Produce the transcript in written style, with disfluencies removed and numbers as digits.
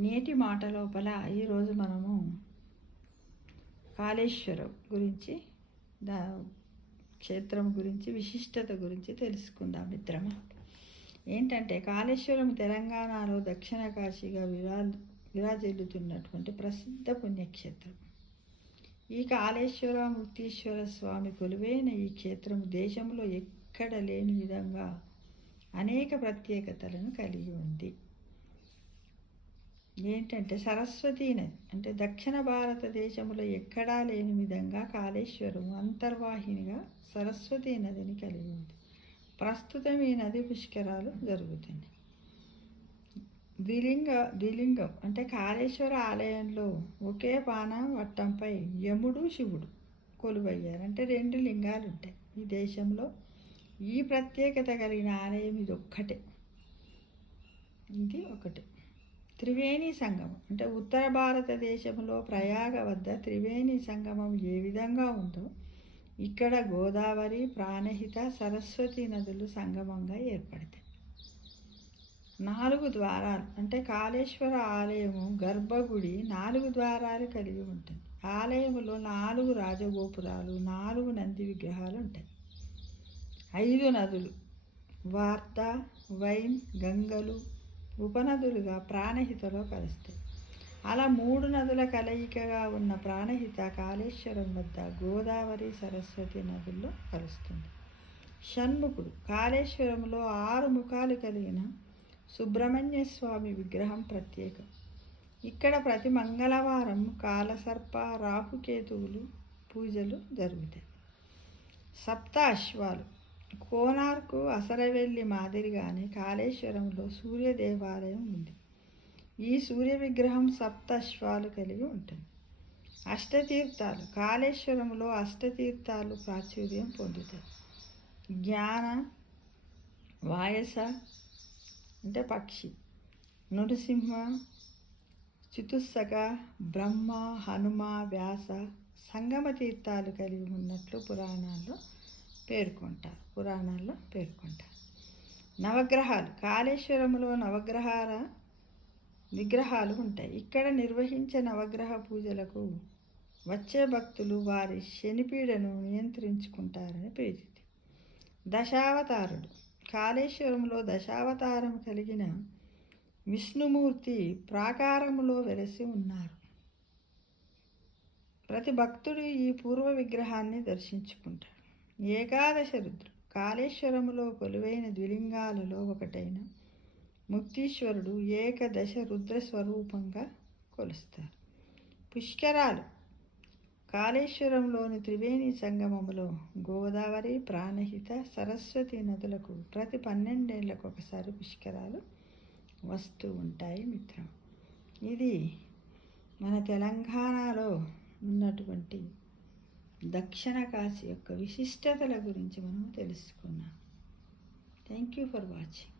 నేటి మాట లోపల ఈరోజు మనము కాళేశ్వరం గురించి దా క్షేత్రం గురించి విశిష్టత గురించి తెలుసుకుందాం మిత్రమా. ఏంటంటే కాళేశ్వరం తెలంగాణలో దక్షిణ కాశీగా విరాజిల్లుతున్నటువంటి ప్రసిద్ధ పుణ్యక్షేత్రం. ఈ కాళేశ్వర ముక్తీశ్వర స్వామి కొలువైన ఈ క్షేత్రం దేశంలో ఎక్కడ లేని విధంగా అనేక ప్రత్యేకతలను కలిగి ఉంది. ఏంటంటే సరస్వతీ నది అంటే దక్షిణ భారతదేశంలో ఎక్కడా లేని విధంగా కాళేశ్వరం అంతర్వాహినిగా సరస్వతీ నదిని కలిగి ఉంది. ప్రస్తుతం ఈ నది పుష్కరాలు జరుగుతుంది. ద్విలింగం అంటే కాళేశ్వర ఆలయంలో ఒకే వట్టంపై యముడు శివుడు కొలువయ్యారు. అంటే 2 లింగాలు ఉంటాయి. ఈ దేశంలో ఈ ప్రత్యేకత కలిగిన ఆలయం ఇది ఒక్కటే. త్రివేణి సంగమం అంటే ఉత్తర భారతదేశంలో ప్రయాగ వద్ద త్రివేణి సంగమం ఏ విధంగా ఉందో ఇక్కడ గోదావరి, ప్రాణహిత, సరస్వతి నదులు సంగమంగా ఏర్పడతాయి. 4 ద్వారాలు అంటే కాళేశ్వర ఆలయము గర్భగుడి 4 ద్వారాలు కలిగి ఉంటుంది. ఆలయములో 4 రాజగోపురాలు, 4 నంది విగ్రహాలు ఉంటాయి. 5 నదులు వార్త, వైన్, గంగలు ఉపనదులుగా ప్రాణహితలో కలుస్తాయి. అలా 3 నదుల కలయికగా ఉన్న ప్రాణహిత కాళేశ్వరం వద్ద గోదావరి, సరస్వతి నదుల్లో కలుస్తుంది. షణ్ముఖుడు కాళేశ్వరంలో 6 ముఖాలు కలిగిన సుబ్రహ్మణ్య స్వామి విగ్రహం ప్రత్యేకం. ఇక్కడ ప్రతి మంగళవారం కాలసర్ప, రాహుకేతువులు పూజలు జరుగుతాయి. 7 అశ్వాలు కోనార్కు, అసరవెల్లి మాదిరిగానే కాళేశ్వరంలో సూర్య దేవాలయం ఉంది. ఈ సూర్య విగ్రహం 7 అశ్వాలు కలిగి ఉంటుంది. అష్టతీర్థాలు కాళేశ్వరంలో అష్టతీర్థాలు ప్రాచుర్యం పొందుతాయి. జ్ఞాన, వాయస అంటే పక్షి, నృసింహ, చతుస్సక, బ్రహ్మ, హనుమ, వ్యాస సంగమ తీర్థాలు కలిగి ఉన్నట్లు పురాణాల్లో పేర్కొంటారు. నవగ్రహాలు కాళేశ్వరంలో నవగ్రహాల విగ్రహాలు ఉంటాయి. ఇక్కడ నిర్వహించే నవగ్రహ పూజలకు వచ్చే భక్తులు వారి శనిపీడను నియంత్రించుకుంటారని ప్రతీతి. దశావతారుడు కాళేశ్వరంలో దశావతారం కలిగిన విష్ణుమూర్తి ప్రాకారములో వెలసి ఉన్నారు. ప్రతి భక్తుడు ఈ పూర్వ విగ్రహాన్ని దర్శించుకుంటాడు. ఏకాదశ రుద్రుడు కాళేశ్వరములో కొలువైన ద్విలింగాలలో ఒకటైన ముక్తీశ్వరుడు ఏకదశ రుద్ర స్వరూపంగా కొలుస్తారు. పుష్కరాలు కాళేశ్వరంలోని త్రివేణి సంగమములో గోదావరి, ప్రాణహిత, సరస్వతి నదులకు ప్రతి 12 ఏళ్లకు ఒకసారి పుష్కరాలు వస్తూ ఉంటాయి మిత్రం. ఇది మన తెలంగాణలో ఉన్నటువంటి దక్షిణ కాశీ యొక్క విశిష్టతల గురించి మనం తెలుసుకున్నాం. Thank you for watching.